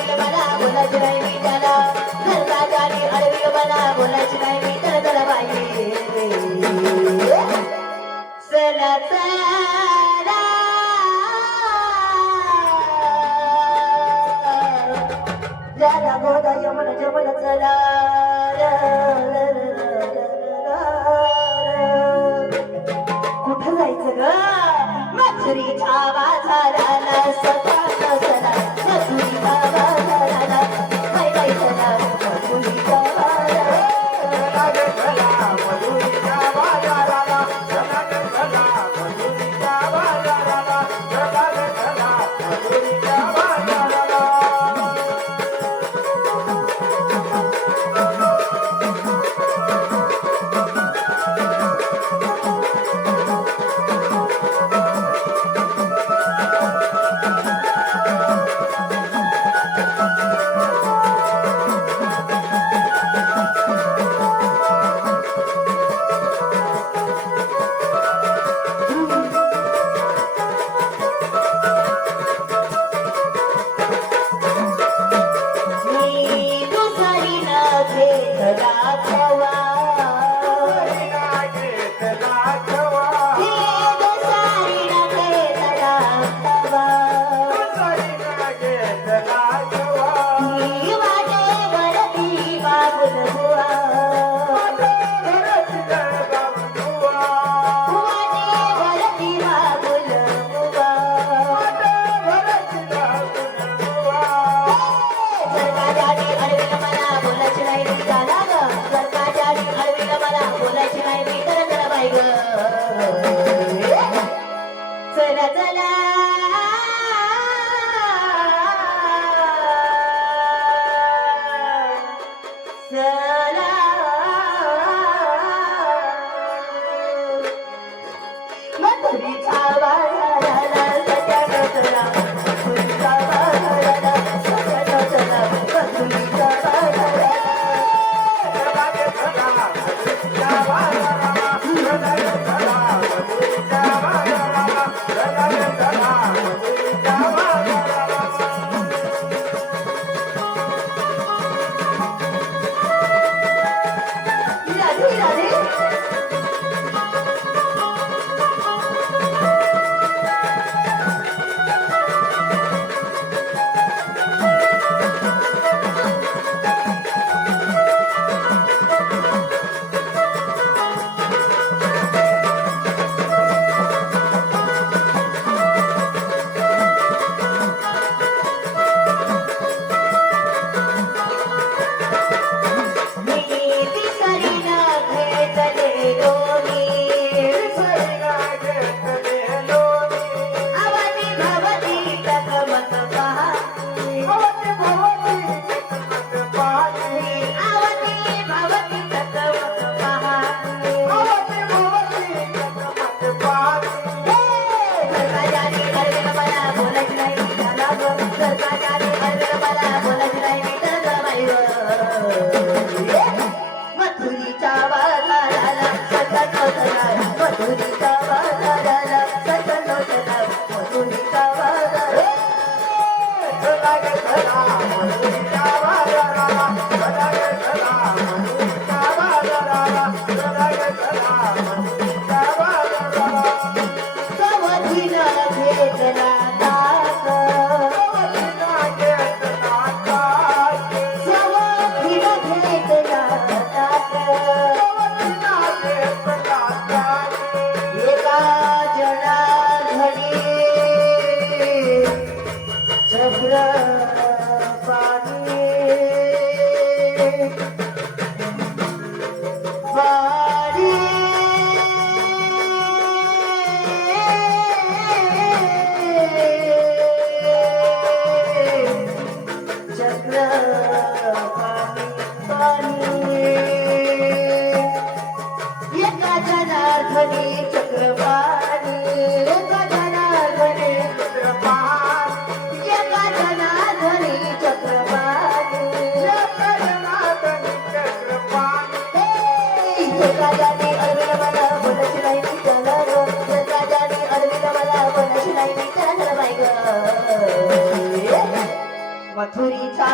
अडविल मला बोलायची नाही मी त्याला घरकाजाने अडविल मला बोलायची नाही मी तर चला बाई चला चला ज्याला गोदा यमन जमन चला कुठं जायचं ग मथुरीच्या बाजाराला सकाळ चला मथुरीच्या बाजाराला काय काय चला मथुरीच्या बाजाराला मथुरीच्या बाजाराला चला मथुरीच्या बाजाराला चला मथुरीच्या बाजाराला चला चला चला मथुरीच्या बाजाराला सगळ्यांना चला मथुरीच्या बाजाराला सगळ्यांना चला मथुरीच्या बाजाराला मथुरीच्या बाजाराला सगळ्यांना चला मथुरीच्या बाजाराला सगळ्यांना चला मथुरीच्या बाजाराला चला चला मथुरीच्या बाजाराला चला चला मथुरीच्या बाजाराला चला चला मथुरीच्या बाजाराला सवतीला भेटला चक्रपाणी मथुरीचा